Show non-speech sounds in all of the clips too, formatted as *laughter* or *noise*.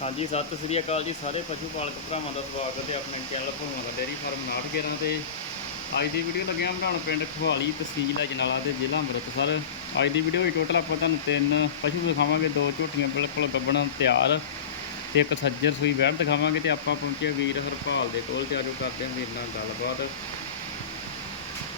ਹਾਂਜੀ, ਸਤਿ ਸ੍ਰੀ ਅਕਾਲ ਜੀ ਸਾਰੇ ਪਸ਼ੂ ਪਾਲਕ ਭਰਾਵਾਂ ਦਾ ਸਵਾਗਤ ਹੈ ਆਪਣੇ ਚੈਨਲ ਭੂਮਾ ਦਾ ਡੇਅਰੀ ਫਾਰਮ 911 ਤੇ। ਅੱਜ ਦੀ ਵੀਡੀਓ ਲੱਗਿਆ ਬਣਾਉਣ ਪਿੰਡ ਖਵਾਲੀ ਤਹਿਸੀਲ ਅਜਨਾਲਾ ਤੇ ਜ਼ਿਲ੍ਹਾ ਅੰਮ੍ਰਿਤਸਰ। ਅੱਜ ਦੀ ਵੀਡੀਓ ਵਿੱਚ ਟੋਟਲ ਆਪਾਂ ਤੁਹਾਨੂੰ ਤਿੰਨ ਪਸ਼ੂ ਦਿਖਾਵਾਂਗੇ, ਦੋ ਝੋਟੀਆਂ ਬਿਲਕੁਲ ਗੱਬਣ ਤਿਆਰ ਤੇ ਇੱਕ ਸੱਜਰ ਸੂਈ ਵੈੜ ਦਿਖਾਵਾਂਗੇ ਤੇ ਆਪਾਂ ਪਹੁੰਚੇ ਵੀਰ ਹਰਪਾਲ ਦੇ ਕੋਲ ਤੇ ਆਜੋ ਕਰਦੇ ਹਾਂ ਵੀਰ ਨਾਲ ਗੱਲਬਾਤ।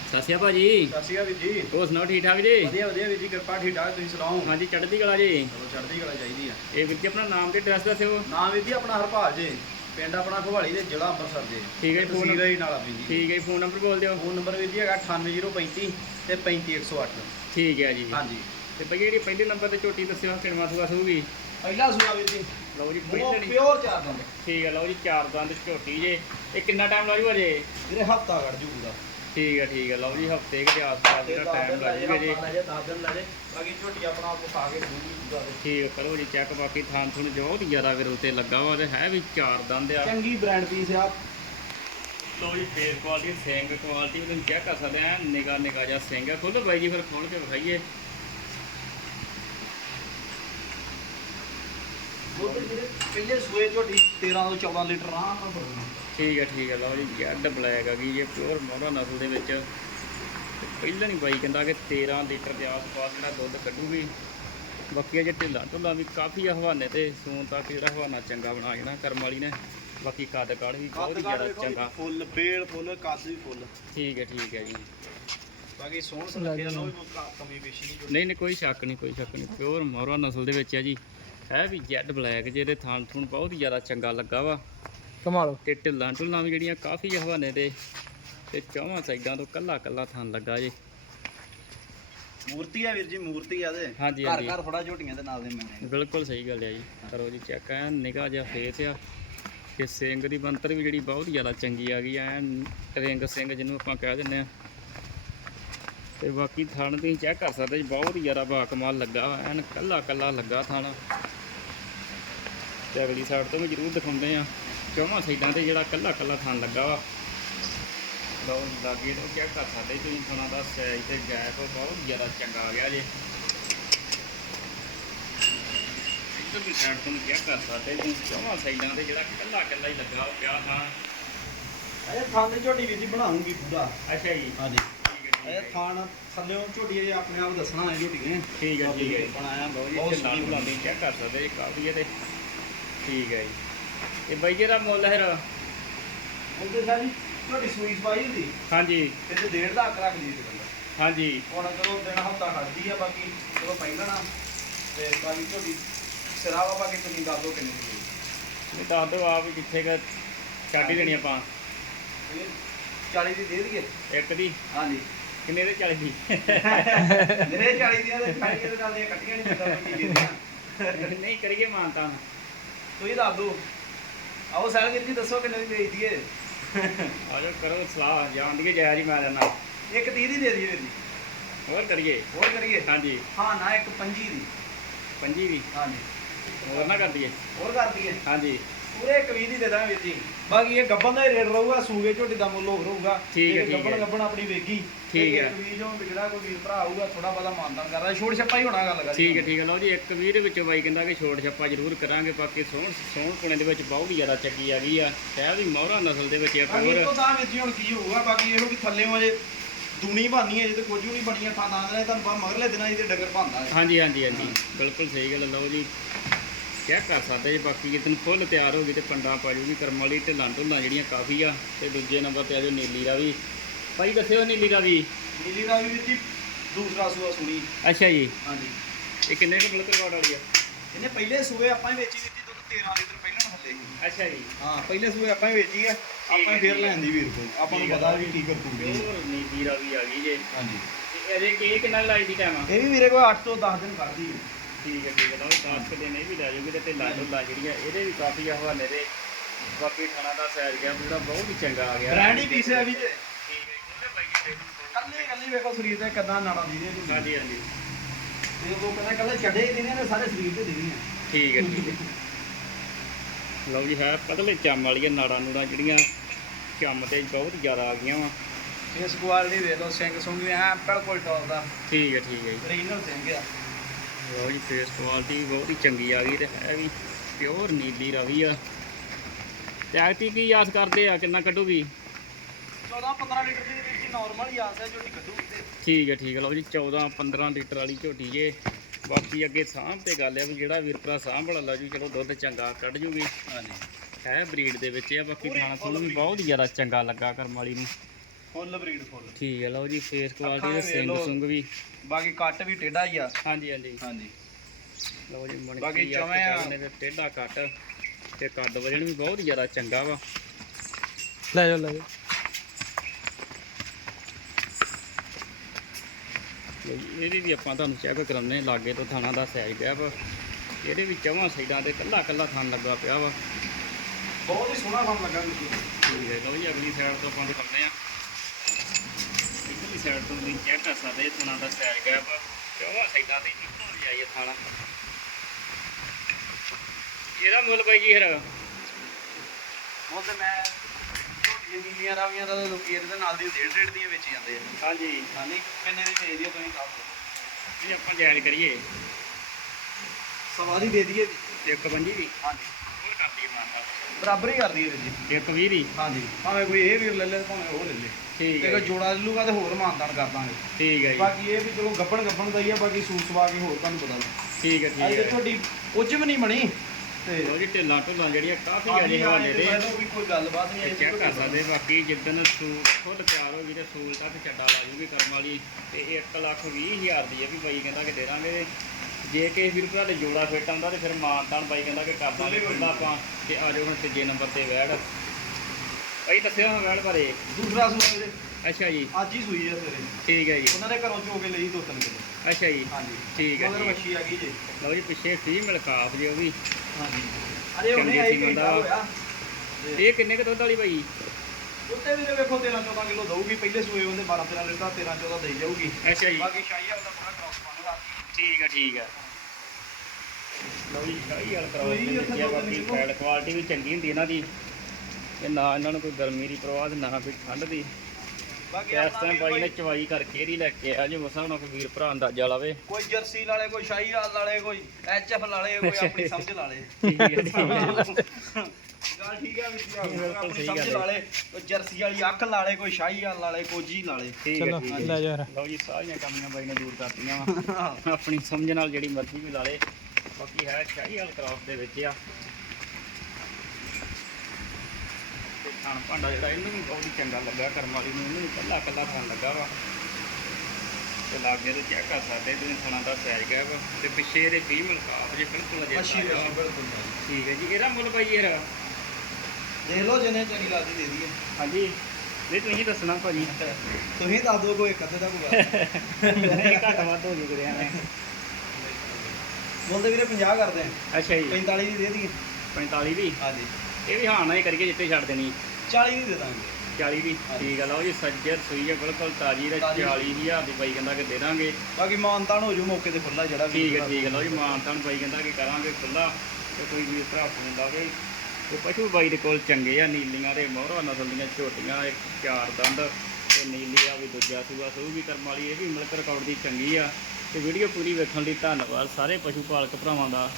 ਸਤਿ ਸ਼੍ਰੀ ਅਕਾਲ ਭਾਜੀ ਸਤਿ ਸ਼੍ਰੀ ਅਕਾਲ ਵੀਰ ਜੀ। ਹੋਰ ਸੁਣਾਓ ਠੀਕ ਠਾਕ ਜੀ? ਵਧੀਆ ਵਧੀਆ ਵੀਰ ਜੀ ਕਿਰਪਾ ਠੀਕ ਠਾਕ ਤੁਸੀਂ ਸੁਣਾਓ? ਹਾਂਜੀ ਚੜ੍ਹਦੀ ਕਲਾ ਜੀ। ਚਲੋ ਚੜ੍ਹਦੀ ਕਲਾ ਚਾਹੀਦੀ ਆ। ਇਹ ਵੀਰ ਜੀ ਆਪਣਾ ਨਾਮ ਤੇ ਐਡਰੈਸ ਦੱਸਿਓ। ਨਾਮ ਵੀਰ ਜੀ ਆਪਣਾ ਹਰਪਾਲ ਜੀ। ਪਿੰਡ ਆਪਣਾ ਖਵਾਲੀ ਦੇ ਜ਼ਿਲ੍ਹਾ ਅੰਮ੍ਰਿਤਸਰ ਜੀ ਠੀਕ ਹੈ ਜੀ, ਫੋਨ ਤਹਿਸੀਲ ਹੀ ਨਾਲਾ ਵੀ ਜੀ। ਠੀਕ ਹੈ ਜੀ ਫੋਨ ਨੰਬਰ ਬੋਲ ਦਿਓ। ਫੋਨ ਨੰਬਰ ਵੀਰ ਜੀ ਹੈਗਾ 98035 ਤੇ 35108 ਠੀਕ ਹੈ ਜੀ। ਹਾਂਜੀ। ਤੇ ਭਾਈ ਜਿਹੜੀ ਪਹਿਲੇ ਨੰਬਰ ਤੇ ਝੋਟੀ ਦੱਸਿਓ ਕਿਣਵਾ ਸੁਆ ਸੂਗੀ? ਪਹਿਲਾ ਸੁਣਾ ਵੀਰ ਜੀ। ਲਓ ਜੀ ਪਹਿਲੇ ਪਿਓਰ ਚਾਰ ਦੰਦ। ਠੀਕ ਹੈ ਲਓ ਜੀ ਚਾਰ ਦੰਦ ਝੋਟੀ ਜੇ। ਇਹ ਕਿੰਨਾ ਟਾਈਮ ਲੱਗੂ ਅਜੇ ਵੀਰੇ ਹਫਤਾ ਕੱਢ ਜੂ ਪੂਰਾ ਠੀਕ ਹੈ ਠੀਕ ਹੈ ਲਓ ਜੀ ਹਫ਼ਤੇ ਕੁ ਦੇ ਆਸ-ਪਾਸ ਜਿਹੜਾ ਟਾਈਮ ਲੱਗੂਗਾ ਜੀ ਹਫਤਾ 10 ਦਿਨ ਲੈ ਜੇ। ਬਾਕੀ ਝੋਟੀ ਆਪਣਾ ਆਪ ਖਾ ਕੇ ਦੂਗੀ ਪੂਰਾ ਦੇ। ਠੀਕ ਕਰੋ ਜੀ ਚੈੱਕ ਬਾਕੀ ਥਾਂ ਥੁਣ ਬਹੁਤ ਜ਼ਿਆਦਾ ਵੀਰ ਉੱਤੇ ਲੱਗਾ ਵਾ ਤੇ ਹੈ ਵੀ ਚਾਰ ਦੰਦ ਆ। ਚੰਗੀ ਬ੍ਰਾਂਡ ਪੀਸ ਆ। ਲਓ ਜੀ ਫੇਸ ਕੁਆਲਿਟੀ ਸਿੰਘ ਕੁਆਲਿਟੀ ਤੁਸੀਂ ਚੈੱਕ ਕਰ ਸਕਦੇ ਆ। ਨਿਗਾ ਨਿਗਾ ਜਿਹਾ ਸਿੰਘ ਆ। ਖੁੱਲ੍ਹ ਬਾਈ ਜੀ ਫਿਰ ਖੋਲ ਕੇ ਵਿਖਾਈਏ। ਪਹਿਲੇ ਸੂਏ ਝੋਟੀ 13 ਤੋਂ 14 ਲੀਟਰ ਆਰਾਮ ਨਾਲ ਭਰੂਗੀ ਠੀਕ ਹੈ ਠੀਕ ਹੈ ਲਓ ਜੀ ਜੈਡ ਬਲੈਕ ਆ ਗਈ ਇਹ ਪਿਓਰ ਮੋਹਰਾ ਨਸਲ ਦੇ ਵਿੱਚ। ਤੇ ਪਹਿਲਾਂ ਨਹੀਂ ਬਾਈ ਕਹਿੰਦਾ ਕਿ 13 ਲੀਟਰ ਦੇ ਆਸ-ਪਾਸ ਜਿਹੜਾ ਦੁੱਧ ਕੱਢੂਗੀ। ਬਾਕੀ ਅਜੇ ਢਿੱਲਾ ਢੁੱਲਾ ਵੀ ਕਾਫੀ ਆ ਹਵਾਨੇ ਤੇ ਸੂਨ ਤੱਕ ਜਿਹੜਾ ਹਵਾਨਾ ਚੰਗਾ ਬਣਾ ਜਾਣਾ ਕਰਮ ਵਾਲੀ ਨੇ। ਬਾਕੀ ਕੱਦ ਕਾੜ ਵੀ ਬਹੁਤ ਹੀ ਜ਼ਿਆਦਾ ਚੰਗਾ। ਫੁੱਲ ਬੇਲ ਫੁੱਲ ਕੱਦ ਵੀ ਫੁੱਲ। ਠੀਕ ਹੈ ਠੀਕ ਹੈ ਜੀ। ਬਾਕੀ ਸੋਹਣ ਸੁਨੱਖੇ ਦਾ ਕੋਈ ਕ- ਕਮੀ ਪੇਸ਼ੀ ਨਹੀਂ ਨਹੀਂ ਨਹੀਂ ਕੋਈ ਸ਼ੱਕ ਨਹੀਂ ਕੋਈ ਸ਼ੱਕ ਨਹੀਂ। ਪਿਓਰ ਮੋਹਰਾ ਨਸਲ ਦੇ ਵਿੱਚ ਆ ਜੀ। ਹੈ ਵੀ ਜੈਡ ਬਲੈਕ ਜਿਹਦੇ ਥਾਂ ਥੂਣ ਬਹੁਤ ਹੀ ਜ਼ਿਆਦਾ ਚੰਗਾ ਲੱਗਾ ਵਾ। ਕਮਾਲ। ਤੇ ਢਿੱਲਾਂ ਢੁੱਲਾਂ ਵੀ ਜਿਹੜੀਆਂ ਕਾਫੀ ਆ ਹਵਾਨੇ ਤੇ ਤੇ ਚੌਵਾਂ ਸਾਈਡਾਂ ਤੋਂ ਕੱਲਾ ਕੱਲਾ ਥਾਂ ਲੱਗਾ ਜੀ। ਮੂਰਤੀ ਆ ਵੀਰ ਜੀ ਮੂਰਤੀ ਆ ਦੇ ਹਾਂਜੀ, ਘਰ ਹਾਂਜੀ। ਘਰ ਥੋੜਾ ਝੋਟੀਆਂ ਦੇ ਨਾਲ ਦੇ ਮਿਲਣੇ ਬਿਲਕੁਲ ਸਹੀ ਗੱਲ ਹੈ ਜੀ। ਕਰੋ ਜੀ ਚੈੱਕ ਐ ਨਿਗਾਹ ਜਿਹਾ ਫੇਸ ਆ ਤੇ ਸਿੰਘ ਦੀ ਬੰਤਰ ਵੀ ਜਿਹੜੀ ਬਹੁਤ ਜ਼ਿਆਦਾ ਚੰਗੀ ਆ ਗਈ ਐ ਰਿੰਗ ਸਿੰਘ ਜਿਹਨੂੰ ਆਪਾਂ ਕਹਿ ਦਿੰਦੇ ਆ। ਤੇ ਬਾਕੀ ਥਣ ਤੁਸੀਂ ਚੈੱਕ ਕਰ ਸਕਦੇ ਜੀ ਬਹੁਤ ਹੀ ਜ਼ਿਆਦਾ ਬਾਕਮਾਲ ਲੱਗਾ ਵਾ ਐਨ ਕੱਲਾ ਕੱਲਾ ਲੱਗਾ ਥਣ ਤੇ ਅਗਲੀ ਸਾਈਡ ਤੋਂ ਵੀ ਜ਼ਰੂਰ ਦਿਖਾਉਂਦੇ ਆ। ਚੌਵਾਂ ਸਾਈਡਾਂ ਤੇ ਜਿਹੜਾ ਕੱਲਾ ਕੱਲਾ ਥਣ ਲੱਗਾ ਵਾ। ਲਓ ਲਾਗੇ ਤੋਂ ਚੈੱਕ ਕਰ ਸਕਦੇ ਜੀ ਤੁਸੀਂ ਥਣਾ ਦਾ ਸਾਈਜ਼ ਤੇ ਗੈਪ ਬਹੁਤ ਜ਼ਿਆਦਾ ਚੰਗਾ ਆ ਗਿਆ ਜੇ। ਇੱਧਰ ਵੀ ਸਾਈਡ ਤੋਂ ਚੈੱਕ ਕਰ ਸਕਦੇ ਜੀ ਚੌਵਾਂ ਸਾਈਡਾਂ ਤੇ ਜਿਹੜਾ ਕੱਲਾ ਕੱਲਾ ਹੀ ਲੱਗਾ ਉਹ ਪਿਆ ਥਾਂ। ਇਹ ਥਾਂ ਦੀ ਝੋਟੀ ਵੀਰ ਜੀ ਬਣਾਉਂਗੀ ਪੂਰਾ। ਅੱਛਾ ਜੀ। ਹਾਂਜੀ। ਇਹ ਥਾਂ ਥੱਲੇੋਂ ਝੋਟੀ ਇਹ ਆਪਣੇ ਆਪ ਦੱਸਣਾ ਹੈ ਝੋਟੀ ਨੇ। ਠੀਕ ਹੈ ਠੀਕ ਹੈ ਜੀ। ਬਣਾਇਆ ਲਓ ਜੀ ਬਹੁਤ ਸੋਹਣੀ ਬੁਲਾਉਂਦੇ ਚੈੱਕ ਕਰ ਸਕਦੇ ਜੀ ਕਾਫੀ ਇਹਦੇ ਠੀਕ ਹੈ ਜੀ। ਇਹ ਬਾਈ ਜੀ ਦਾ ਮੁੱਲ ਹੈ ਉਹਦੇ ਸਾਡੀ ਝੋਟੀ ਸੂਈ ਸਵਾਈ ਹੁੰਦੀ। ਹਾਂਜੀ। ਤੇ ਡੇਢ ਲੱਖ ਰੱਖ ਲਈ ਸੀ ਹਾਂਜੀ। ਹੁਣ ਚਲੋ ਦਿਨ ਹਫਤਾ ਖੜਦੀ ਆ ਬਾਕੀ ਚਲੋ ਪਹਿਲਾਂ ਨਾ ਤੇ ਬਾਕੀ ਝੋਟੀ ਸਿਰਾਵਾ ਬਾਕੀ ਤੁਸੀਂ ਦੱਸ ਦਿਓ ਕਿੰਨੀ ਦੀ ਇਹ ਦੱਸ ਦਿਓ ਆਪ ਕਿੱਥੇ ਕ ਹੀ ਦੇਣੀ ਆਪਾਂ। ਇਹ 40 ਦੀ ਦੇ ਦਈਏ। ਇੱਕ ਦੀ? ਹਾਂਜੀ। ਕਿੰਨੇ ਦੇ 40 ਦੀ? ਮੇਰੇ 40 ਦੀਆਂ ਤੇ 40 ਦੇ ਨਾਲ ਦੀਆਂ ਕੱਟੀਆਂ ਨਹੀਂ ਨਹੀਂ ਕਰੀਏ ਮਾਨਤਾ ਤੁਸੀਂ ਦੱਸ ਦਿਓ। ਆਓ ਸੈਲ ਵੀਰ ਜੀ ਦੱਸੋ ਕਿੰਨੇ ਦੀ ਵੇਚਦੀ ਏ? ਆਜੋ ਕਰੋ ਸਲਾਹ ਜਾਣ ਦੀ ਜਾਇਜ਼ ਹੀ ਮੈਂ ਲੈਣਾ ਇੱਕ 30 ਦੀ ਦੇ ਦਈਏ ਵੀਰ ਜੀ। ਹੋਰ ਕਰੀਏ? ਹੋਰ ਕਰੀਏ? ਹਾਂਜੀ। ਹਾਂ ਨਾ ਇੱਕ 25 ਦੀ। ਪੰਜੀ ਦੀ ਹਾਂਜੀ। ਹੋਰ ਨਾ ਕਰ ਦਈਏ ਹੋਰ ਕਰ ਦਈਏ ਹਾਂਜੀ। ਪੂਰੇ ਇੱਕ 20 ਦੀ ਦੇ ਦਾਂਗੇ ਵੀਰ ਜੀ। ਬਾਕੀ ਇਹ ਗੱਬਨ ਦਾ ਹੀ ਰੇਟ ਰਹੂਗਾ ਸੂਗੇ ਝੋਟੀ ਦਾ ਮੁੱਲ ਹੋਰ ਰਹੂਗਾ। ਠੀਕ ਹੈ, ਠੀਕ ਹੈ। ਗੱਬਨ ਆਪਣੀ ਵੇਗੀ। ਠੀਕ ਹੈ। ਇੱਕ ਵੀਰ ਜੋ ਜਿਹੜਾ ਕੋਈ ਵੀਰ ਭਰਾ ਆਊਗਾ ਥੋੜਾ ਬਹੁਤਾ ਮਾਨਦਾਨ ਕਰਦਾ ਛੋੜ ਛੱਪਾ ਹੀ ਹੋਣਾ ਗੱਲ ਕਰ ਠੀਕ ਹੈ ਠੀਕ ਹੈ। ਲਓ ਜੀ ਇੱਕ ਵੀਹ ਦੇ ਵਿੱਚੋਂ ਬਾਈ ਕਹਿੰਦਾ ਕਿ ਛੋਟ ਛੱਪਾ ਜ਼ਰੂਰ ਕਰਾਂਗੇ। ਬਾਕੀ ਸੋਹਣ ਸੋਹਣ ਪੁਣੇ ਦੇ ਵਿੱਚ ਬਹੁਤ ਜ਼ਿਆਦਾ ਚੱਕੀ ਆ ਗਈ ਆ। ਸ਼ਾਇਦ ਵੀ ਮੋਹਰਾ ਨਸਲ ਦੇ ਵਿੱਚ ਇੱਕ ਬਾਕੀ ਇਹ ਹੋਰ। ਤੋਂ ਤਾਂ ਵੀਰ ਜੀ ਹੁਣ ਕੀ ਹੋਊਗਾ ਬਾਕੀ ਇਹੋ ਕਿ ਥੱਲੇੋਂ ਅਜੇ ਦੂਣੀ ਬਾਨੀ ਹੈ ਜੇ ਤੇ ਕੁਝ ਵੀ ਨਹੀਂ ਬਣੀਆਂ ਥਾਂ ਥਾਂ ਦੇ ਤੁਹਾਨੂੰ ਪਤਾ ਮਗਰਲੇ ਦਿਨਾਂ 'ਚ ਤੇ ਡੰਗਰ ਭਾਂਦਾ ਹੈ। ਹਾਂਜੀ ਹਾਂਜੀ ਹਾਂਜੀ। ਬਿਲਕੁਲ ਸਹੀ ਗੱਲ ਹੈ, ਲਓ ਜੀ ਚੈੱਕ ਕਰ ਸਕਦੇ ਜੀ? ਬਾਕੀ ਜਿੱਦਨ ਫੁੱਲ ਤਿਆਰ ਹੋ ਗਈ ਤੇ ਪੰਡਾ ਪਾ ਜੂਗੀ ਕਰਮ ਵਾਲੀ ਢਿੱਲਾਂ ਢੁੱਲਾਂ ਜਿਹੜੀਆਂ ਕਾਫੀ ਆ ਤੇ ਦੂਜੇ ਨੰਬਰ ਤੇ ਆ ਜੋ ਨੀਲੀ ਦਾ ਵੀ ਭਾਈ ਦੱਸਿਓ ਨੀਲੀ ਦਾ ਵੀ ਨੀਲੀ ਦਾ ਵੀ ਵੀਰ ਜੀ ਦੂਸਰਾ ਸੂਆ ਸੁਣੀ। ਅੱਛਾ ਜੀ। ਹਾਂਜੀ। ਇਹ ਕਿੰਨੇ ਕੁ ਬਲਕ ਰਿਕਾਰਡ ਵਾਲੀ ਆ? ਇਹਨੇ ਪਹਿਲੇ ਸੂਏ ਆਪਾਂ ਹੀ ਵੇਚੀ ਜੀ ਦੁੱਧ 13 ਲੀਟਰ ਪਹਿਲਾਂ ਸੀ। ਅੱਛਾ ਜੀ। ਹਾਂ ਪਹਿਲੇ ਸੂਏ ਆਪਾਂ ਹੀ ਵੇਚੀ ਹੈ ਆਪਾਂ ਫੇਰ ਲੈਂਦੀ ਵੀਰ ਕੋਲ। ਆਪਾਂ ਨੂੰ। ਪਤਾ ਵੀ ਕੀ ਕਰਤੂਗੀ ਪਿਓਰ ਨੀਲੀ ਦਾ ਵੀ ਆ ਗਈ ਜੇ। ਹਾਂਜੀ। ਤੇ ਇਹਦੇ ਕੀ ਕਿੰਨਾ ਲਾਈ ਦੀ ਟਾਈਮ ਆ? ਇਹ ਵੀ ਵੀਰੇ ਕੋਲ 8 ਤੋਂ 10 ਦਿਨ ਕੱਢਦੀ ਹੈ ਠੀਕ ਹੈ ਠੀਕ ਹੈ। ਲਓ 10 ਕੁ ਦਿਨ ਇਹ ਵੀ ਲੈ ਜਾਊਗੀ ਤੇ ਢਿੱਲਾਂ ਢੁੱਲਾਂ ਜਿਹੜੀਆਂ ਇਹਦੇ ਵੀ ਕਾਫੀ ਆ ਹਵਾਲੇ ਦੇ। ਬਾਕੀ ਥਣਾ ਦਾ ਸਾਈਜ਼ ਗਿਆ ਜਿਹੜਾ ਬਹੁਤ ਹੀ ਚੰਗਾ ਆ ਗਿਆ। ਬ੍ਰਾਂਡ ਹੀ ਪੀਸ ਹੈ ਵੀ ਜੇ। ਠੀਕ ਹੈ ਜੀ ਬਾਈ ਜੀ ਕੱਲੇ ਕੱਲੇ ਵੇਖੋ ਸਰੀਰ ਤੇ ਕਿੱਦਾਂ ਨਾੜਾਂ ਦੀ ਦੇ ਹਾਂਜੀ ਹਾਂਜੀ। ਤੇ ਉਹ ਕਹਿੰਦਾ ਕੱਲੇ ਛੱਡੇ ਹੀ ਦੇਣੇ ਨੇ ਸਾਰੇ ਸਰੀਰ ਤੇ ਦੇਣੀ ਆ। ਠੀਕ ਹੈ ਠੀਕ ਹੈ। ਲਓ ਜੀ ਹੈ ਪਤਲੇ ਚੰਮ ਵਾਲੀਆਂ ਨਾੜਾਂ ਨੂੜਾਂ ਜਿਹੜੀਆਂ ਚੰਮ ਤੇ ਬਹੁਤ ਜ਼ਿਆਦਾ ਆ ਗਈਆਂ ਵਾ। ਇਸ ਕੁਆਲਿਟੀ ਵੇਖ ਲਓ ਸਿੰਘ ਸੁੰਗ ਐ ਬਿਲਕੁਲ ਟੌਪ ਦਾ। ਠੀਕ ਹੈ ਠੀਕ ਹੈ ਜੀ। ਓਰੀਜਨਲ ਸਿੰਘ ਆ। ਲਓ ਜੀ ਫੇਸ ਕੁਆਲਿਟੀ ਬਹੁਤ ਹੀ ਚੰਗੀ ਆ ਗਈ ਤੇ ਹੈ ਵੀ ਪਿਓਰ ਨੀਲੀ ਰਵੀ ਆ। ਤੇ ਐਤੀ ਕੀ ਆਸ ਕਰਦੇ ਆ ਕਿੰਨਾ ਕੱਢੂਗੀ? 14 15 ਲੀਟਰ ਦੀ ਵਿੱਚ ਨਾਰਮਲ ਹੀ ਆਸ ਹੈ ਝੋਟੀ ਕੱਢੂ ਠੀਕ ਹੈ ਠੀਕ ਹੈ। ਲਓ ਜੀ 14 15 ਲੀਟਰ ਵਾਲੀ ਝੋਟੀ ਜੇ। ਬਾਕੀ ਅੱਗੇ ਸਾਂਭ ਤੇ ਗੱਲ ਆ ਵੀ ਜਿਹੜਾ ਵੀਰ ਭਰਾ ਸਾਂਭ ਵਾਲਾ ਲਾ ਜੂ ਚਲੋ ਦੁੱਧ ਚੰਗਾ ਕੱਢ ਜੂਗੀ। ਹਾਂਜੀ। ਹੈ ਬਰੀਡ ਦੇ ਵਿੱਚ ਆ ਬਾਕੀ ਖਾਣਾ ਤੁਹਾਨੂੰ ਵੀ ਬਹੁਤ ਜ਼ਿਆਦਾ ਚੰਗਾ ਲੱਗਾ ਕਰਮ ਵਾਲੀ ਨੂੰ। Full breed full. ਠੀਕ ਹੈ ਲਓ ਜੀ ਫੇਸ ਕੁਆਲਿਟੀ ਦੇ ਸਿੰਗ। ਸੁੰਗ ਵੀ। ਬਾਕੀ ਕੱਟ ਵੀ ਟੇਢਾ ਹੀ ਆ। ਹਾਂਜੀ ਹਾਂਜੀ। ਹਾਂਜੀ। ਲਓ ਜੀ ਮਣਕੀ ਬਾਕੀ ਚਵੇਂ ਆ। ਟੇਢਾ ਕੱਟ। ਤੇ ਕੱਦ ਵਜਣ ਵੀ ਬਹੁਤ ਜ਼ਿਆਦਾ ਚੰਗਾ ਵਾ। ਲੈ ਜਾਓ ਲੈ ਜੀ, ਇਹਦੀ ਵੀ ਆਪਾਂ ਤੁਹਾਨੂੰ ਚੈੱਕ ਕਰਾਉਂਦੇ ਲਾਗੇ ਤੋਂ ਥਾਣਾ ਦਾ ਸਾਈਜ਼ ਪਿਆ ਵਾ। ਇਹਦੇ ਵੀ ਚੌਵਾਂ ਸਾਈਡਾਂ ਤੇ ਕੱਲਾ ਕੱਲਾ ਥਣ ਲੱਗਾ ਪਿਆ ਵਾ। ਬਹੁਤ ਹੀ ਸੋਹਣਾ ਕੰਮ ਲੱਗਾ। ਮੈਨੂੰ ਠੀਕ ਹੈ ਲਓ ਜੀ ਅਗਲੀ ਸਾਈਡ ਤੋਂ ਆਪਾਂ ਦਿਖਾਉਂਦੇ ਆ ਸਾਈਡ ਤੋਂ ਵੀ ਚੈੱਕ ਕਰ ਸਕਦੇ ਇਹ ਥਾਣਾ ਦਾ ਪਿਆ ਵਾ ਚੌਵਾਂ ਸਾਈਡਾਂ ਤੇ? ਇੱਕੋ ਜਾਈ ਥਾਣਾ। ਇਹਦਾ ਮੁੱਲ ਬਾਈ ਜੀ ਫਿਰ ਤੇ ਮੈਂ ਨੀਲੀਆਂ ਰਾਵੀਆਂ ਦਾ ਲੋਕੀ ਇਹਦੇ ਨਾਲ ਦੀ ਡੇਢ ਡੇਢ ਦੀਆਂ ਵੇਚ ਜਾਂਦੇ ਆ। ਹਾਂਜੀ। ਹਾਂਜੀ ਕਿੰਨੇ ਦੀ ਵੇਚਦੀ ਆ ਤੁਸੀਂ ਦੱਸ ਜੇ ਆਪਾਂ ਜਾਇਜ਼ ਕਰੀਏ। ਸਵਾਰੀ ਦੇ ਦਈਏ ਇੱਕ ਪੰਜੀ ਦੀ। ਹਾਂਜੀ। ਬਰਾਬਰ ਹੀ ਕਰਦੀ ਹੈ ਵੀਰ ਜੀ। ਇੱਕ 20 ਦੀ ਹਾਂਜੀ। ਭਾਵੇਂ ਕੋਈ ਇਹ ਵੀਰ ਲੈ ਲੈ ਭਾਵੇਂ ਉਹ ਲੈ ਲੈ। ਠੀਕ ਹੈ ਜੀ, ਜੋੜਾ ਲੂਗਾ ਤੇ ਹੋਰ ਮਾਨਦਾਨ ਕਰ ਦਾਂਗੇ। ਠੀਕ ਹੈ ਜੀ। ਬਾਕੀ ਇਹ ਵੀ ਚਲੋ ਗੱਬਣ ਗੱਬਣ ਦਾ ਹੀ ਆ ਬਾਕੀ ਸੂਟ ਸਵਾ ਕੇ ਹੋਰ ਤੁਹਾਨੂੰ ਪਤਾ ਠੀਕ ਹੈ ਠੀਕ ਹੈ। ਤੁਹਾਡੀ ਕੁਝ ਵੀ ਨਹੀਂ ਬਣੀ। ਤੇ ਲਓ ਜੀ ਢਿੱਲਾਂ ਢੁੱਲਾਂ ਜਿਹੜੀਆਂ ਕਾਫੀ ਅਜੇ ਹਵਾਲੇ ਦੇ ਕੋਈ ਕੋਈ ਗੱਲਬਾਤ ਨਹੀਂ ਚੈੱਕ ਕਰ ਸਕਦੇ ਬਾਕੀ ਜਿੱਦਣ ਸੂਲ ਫੁੱਲ ਤਿਆਰ ਹੋ ਗਈ ਤੇ ਸੂਲ ਤੱਕ ਚੱਡਾ ਲਾ ਜੂਗੀ ਕਰਮ ਵਾਲੀ। ਤੇ 1 ਲੱਖ ਵੀਹ ਹਜ਼ਾਰ ਦੀ ਹੈ ਵੀ ਬਾਈ ਕਹਿੰਦਾ ਕਿ ਦੇ ਦਾਂਗੇ। ਜੇ ਕਿਸੇ ਵੀਰ ਭਰਾ ਦੇ ਜੋੜਾ ਫਿੱਟ ਆਉਂਦਾ ਤੇ ਫਿਰ ਮਾਨਤਾਨ ਬਾਈ ਕਹਿੰਦਾ ਕਿ ਕਰ ਦਾਂਗੇ ਖੁੱਲਾ ਆਪਾਂ ਤੇ ਆ ਜਾਓ ਹੁਣ ਤੀਜੇ ਨੰਬਰ ਤੇ ਵੈੜ ਬਾਈ ਦੱਸਿਓ ਹਾਂ ਵੈੜ ਬਾਰੇ। ਦੂਸਰਾ ਸੂਟ ਵੀਰੇ। ਅੱਛਾ ਜੀ। ਅੱਜ ਹੀ ਸੂਈ ਹੈ ਸਵੇਰੇ। ਠੀਕ ਹੈ ਜੀ। ਉਹਨਾਂ ਦੇ ਘਰੋਂ ਚੋ ਕੇ ਲਈ ਦੋ ਤਿੰਨ ਕਿਲੋ। ਅੱਛਾ ਜੀ। ਹਾਂਜੀ। ਠੀਕ ਹੈ। ਮਗਰ। ਮੱਛੀ ਆ ਗਈ ਜੇ। ਲਓ ਜੀ ਪਿੱਛੇ ਫੀਮੇਲ ਕਾਫ ਜੀ ਉਹ ਵੀ। ਹਾਂਜੀ। ਅਰੇ ਉਹਨੇ ਆਈ ਸੀ ਬੰਦਾ। ਹੋਇਆ। ਇਹ ਕਿੰਨੇ ਕੁ ਦੁੱਧ ਵਾਲੀ ਬਾਈ? ਉੱਤੇ ਵੀਰੇ ਵੇਖੋ 13 14 ਕਿਲੋ ਦਊਗੀ। ਪਹਿਲੇ ਸੂਏ ਉਹਦੇ 12 13 ਲੀਟਰ 13 14 ਦੇਈ ਜਾਊਗੀ। ਅੱਛਾ ਜੀ। ਬਾਕੀ ਸ਼ਾਹੀ ਵਾਲਾ ਪੂਰਾ ਕ੍ਰਾਸ ਠੀਕ ਹੈ ਠੀਕ ਹੈ ਵਾਲ ਕਰਾਓ ਜੀ ਬਾਕੀ ਕੁਆਲਿਟੀ ਵੀ ਚੰਗੀ ਹੁੰਦੀ ਇਹਨਾਂ ਦੀ। ਤੇ ਨਾ ਇਹਨਾਂ ਨੂੰ ਕੋਈ ਗਰਮੀ ਦੀ ਪ੍ਰਵਾਹ ਤੇ ਨਾ ਕੋਈ ਠੰਡ ਦੀ। ਬਾਕੀ ਇਸ ਟਾਈਮ ਬਾਈ ਨੇ ਕੋਈ- ਚਵਾਈ ਕਰਕੇ ਹੀ ਲੈ ਕੇ ਆ ਜੇ ਮਸਾਂ ਹੁਣ ਕੋਈ ਵੀਰ ਭਰਾ ਅੰਦਾਜ਼ਾ ਲਾਵੇ। ਕੋਈ ਜਰਸੀ ਲਾਲੇ ਕੋਈ ਸ਼ਾਹੀ ਵਾਲ ਲਾਲੇ ਕੋਈ ਐਚਐਫ ਲਾਲੇ ਕੋਈ ਆਪਣੀ *laughs* ਸਮਝ ਲਾਲੇ ਠੀਕ ਹੈ ਠੀਕ ਹੈ *laughs* ਗੱਲ ਠੀਕ ਹੈ ਵੀਰ ਜੀ ਬਿਲਕੁਲ ਆਪਣੀ ਸਹੀ ਸਮਝ ਗੱਲ ਹੈ। ਲਾਲੇ ਕੋਈ ਜਰਸੀ ਵਾਲੀ ਅੱਖ ਲਾਲੇ ਕੋਈ ਸ਼ਾਹੀ ਵਾਲ ਲਾਲੇ ਕੋਜੀ ਲਾਲੇ ਠੀਕ ਹੈ ਚਲੋ ਠੀਕ ਹੈ ਲੈ ਜਾਓ ਯਾਰ। ਲਓ ਜੀ ਸਾਰੀਆਂ ਕਮੀਆਂ ਬਾਈ ਨੇ ਦੂਰ ਕਰਤੀਆਂ ਵਾ। ਆਪਣੀ ਸਮਝ ਨਾਲ ਜਿਹੜੀ ਮਰਜ਼ੀ ਵੀ ਲਾ ਲੇ ਬਾਕੀ ਹੈ ਸ਼ਾਹੀ ਵਾਲ ਕ੍ਰਾਸ ਦੇ ਵਿੱਚ ਆ। ਤੇ ਖਾਣ ਭਾਂਡਾ ਜਿਹੜਾ ਇਹਨੂੰ ਵੀ ਬਹੁਤ ਹੀ ਚੰਗਾ ਲੱਗਾ ਕਰਮ ਵਾਲੀ ਨੂੰ। ਇਹਨੂੰ ਵੀ ਕੱਲਾ ਕੱਲਾ ਖਾਣ ਲੱਗਾ ਵਾ। ਤੇ ਲਾਗੇ ਤੋਂ ਚੈੱਕ ਕਰ ਸਕਦੇ ਤੁਸੀਂ ਖਾਣਾ ਦਾ ਸਾਈਜ਼ ਗਿਆ ਵਾ। ਤੇ ਪਿੱਛੇ ਇਹਦੇ ਫੀਮੇਲ ਕਾਫ ਜੇ ਬਿਲਕੁਲ ਅਜੇ ਬਿਲਕੁਲ। ਠੀਕ ਹੈ ਜੀ ਇਹਦਾ ਮੁੱਲ ਬਾਈ ਯਾਰ ਦੇਖ ਲਓ ਜਿਹਨੇ ਚੰਗੀ ਲੱਗਦੀ ਦੇ ਦਈਏ। ਹਾਂਜੀ। ਨਹੀਂ ਤੁਸੀਂ ਦੱਸਣਾ ਭਾਜੀ। ਤੁਸੀਂ ਦੱਸ ਦਿਓ ਕੋਈ ਇੱਕ ਅੱਧੇ ਦਾ ਕੋਈ ਨਹੀਂ। ਘੱਟ ਵੱਧ ਹੋ ਜੂ ਕਰਿਆ ਨੇ ਬੋਲਦੇ ਵੀਰੇ 50 ਕਰਦੇ ਆ। ਅੱਛਾ ਜੀ। 45 ਦੀ ਦੇ ਦਈਏ। 45 ਦੀ ਹਾਂਜੀ। ਇਹ ਵੀ ਹਾਂ ਨਾ ਹੀ ਕਰੀਏ ਜਿੱਤੇ ਛੱਡ ਦੇਣੀ। 40 ਦੀ ਦੇ ਦਾਂਗੇ। 40 ਦੀ ਠੀਕ ਆ ਲਓ ਜੀ ਸੱਜਰ ਸੂਈ ਹੈ ਬਿਲਕੁਲ ਤਾਜੀ ਤਾਜ਼ੀ। 40000 ਦੀ ਬਾਈ ਕਹਿੰਦਾ ਕਿ ਦੇ ਦਾਂਗੇ। ਬਾਕੀ ਮਾਨਤਾਨ ਹੋ ਜੂ ਮੌਕੇ ਤੇ ਖੁੱਲਾ ਜਿਹੜਾ ਠੀਕ ਹੈ ਠੀਕ ਹੈ ਲਓ ਜੀ ਮਾਨਤਾਨ ਬਾਈ ਕਹਿੰਦਾ ਕਿ ਕਰਾਂਗੇ ਖੁੱਲਾ ਤੇ ਕੋਈ ਵੀ ਭਰਾ ਫੋਨ ਲਾਵੇ ਤੇ ਪਸ਼ੂ ਬਾਈ ਦੇ ਕੋਲ ਚੰਗੇ ਆ, ਨੀਲੀਆਂ ਦੇ ਮੋਹਰਾ, ਨਸਲ ਦੀਆਂ ਝੋਟੀਆਂ, ਇੱਕ ਚਾਰ ਦੰਦ ਤੇ ਨੀਲੀ ਆ ਵੀ ਦੂਜਾ ਸੂਆ ਸੂ ਵੀ ਕਰਮ ਵਾਲੀ, ਇਹ ਵੀ ਮਿਲਕ ਰਿਕਾਰਡ ਦੀ ਚੰਗੀ ਆ। ਤੇ ਵੀਡੀਓ ਪੂਰੀ ਵੇਖਣ ਲਈ ਧੰਨਵਾਦ ਸਾਰੇ ਪਸ਼ੂ ਪਾਲਕ ਭਰਾਵਾਂ ਦਾ।